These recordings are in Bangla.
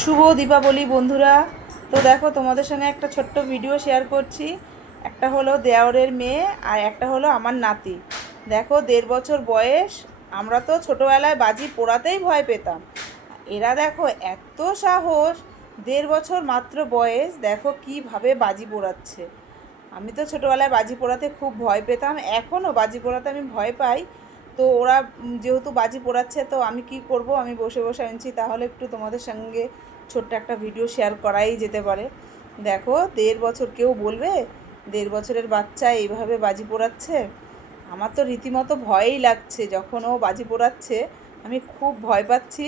শুভ দীপাবলি, বন্ধুরা। তো দেখো, তোমাদের সঙ্গে একটা ছোট্ট ভিডিও শেয়ার করছি। একটা হলো দেওরের মেয়ে আর একটা হলো আমার নাতি। দেখো, দেড় বছর বয়স। আমরা তো ছোটোবেলায় বাজি পোড়াতেই ভয় পেতাম। এরা দেখো, এত সাহস। দেড় বছর মাত্র বয়স। দেখো, কীভাবে বাজি পোড়াচ্ছে। আমি তো ছোটোবেলায় বাজি পোড়াতে খুব ভয় পেতাম। এখনও বাজি পোড়াতে আমি ভয় পাই। তো ওরা যেহেতু বাজি পোড়াচ্ছে, তো আমি কি করব? আমি বসে বসে আনছি। তাহলে একটু তোমাদের সঙ্গে ছোট্ট একটা ভিডিও শেয়ার করাই যেতে পারে। দেখো, দেড় বছর কেউ বলবে, দেড় বছরের বাচ্চা এইভাবে বাজি পোড়াচ্ছে? আমার তো রীতিমতো ভয়ই লাগছে, যখন ও বাজি পোড়াচ্ছে, আমি খুব ভয় পাচ্ছি।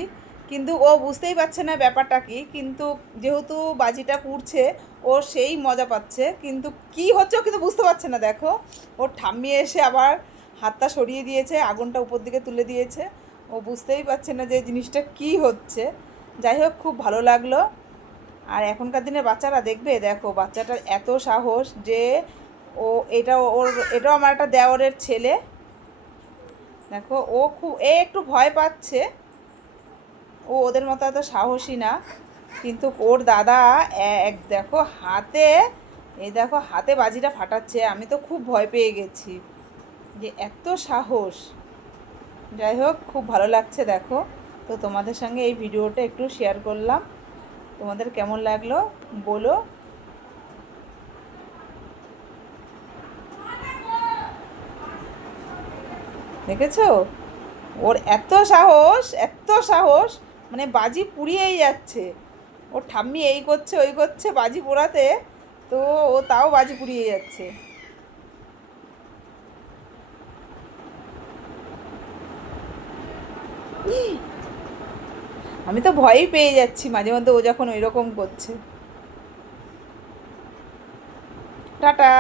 কিন্তু ও বুঝতেই পারছে না ব্যাপারটা কি। কিন্তু যেহেতু বাজিটা পুড়ছে, ও সেই মজা পাচ্ছে। কিন্তু কি হচ্ছে ও কিন্তু বুঝতে পারছে না, দেখো। ওর ঠাম্মি এসে আবার হাতটা সরিয়ে দিয়েছে, আগুনটা উপর দিকে তুলে দিয়েছে। ও বুঝতেই পারছে না যে জিনিসটা কি হচ্ছে। যাই হোক, খুব ভালো লাগল। আর এখনকার দিনের বাচ্চারা দেখবে, দেখো বাচ্চাটার এত সাহস যে ও এটা ওর, এটাও আমার একটা দেওরের ছেলে। দেখো, ও খুব, এ একটু ভয় পাচ্ছে। ও ওদের মতো এত সাহসী না। কিন্তু ওর দাদা এক, দেখো হাতে এই দেখো হাতে বাজিটা ফাটাচ্ছে। আমি তো খুব ভয় পেয়ে গেছি। যে এত সাহস। যাই হোক, খুব ভালো লাগছে, দেখো। তো তোমাদের সঙ্গে এই ভিডিওটা একটু শেয়ার করলাম। তোমাদের কেমন লাগল, বলো। দেখেছ? ওর এত সাহস এত সাহস মানে বাজি পুড়িয়েই যাচ্ছে। ওর ঠাম্মি এই করছে, ওই করছে, বাজি পোড়াতে, তো ও তাও বাজি পুড়িয়ে যাচ্ছে। আমি তো ভয়ই পেয়ে যাচ্ছি মাঝে মধ্যে ও যখন ওই রকম করছে। টাটা।